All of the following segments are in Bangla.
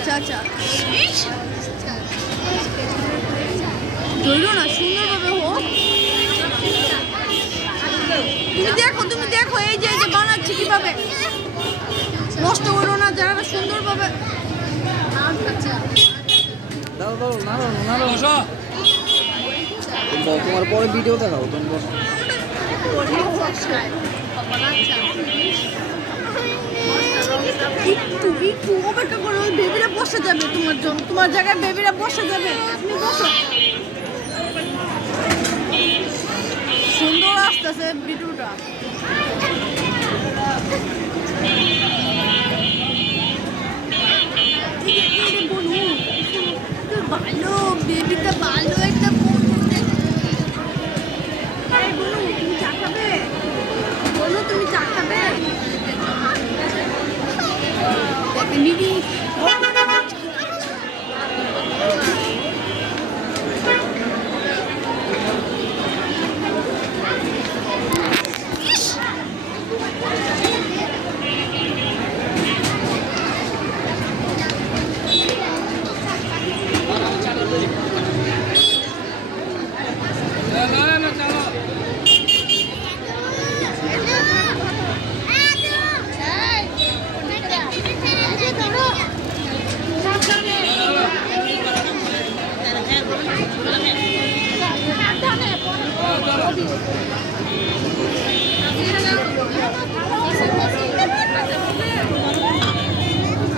আচ্ছা আচ্ছা ধরো না সুন্দরভাবে হোক। তুমি দেখো এই যে বানাচ্ছি কিভাবে, নষ্ট করো না, যারা সুন্দরভাবে। তোমার পরে ভিডিও দেখাও তুমি। একটু অপেক্ষা করো, ওই বেবিরা বসে যাবে তোমার জন্য, তোমার জায়গায় বেবিরা বসে যাবে, তুমি বসো। সুন্দর আসতেছে ভিডিওটা। ভালো বেবিটা, ভালো একটা তুমি চা খাবে, বলো তুমি চা খাবে দিদি।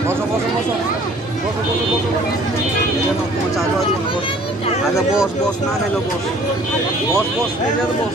বসো বসো বসো বসো বসো বসো তোমার চা খাওয়া দিব না, বস। আচ্ছা বস বস, না খাইলো বস বস বস, বস।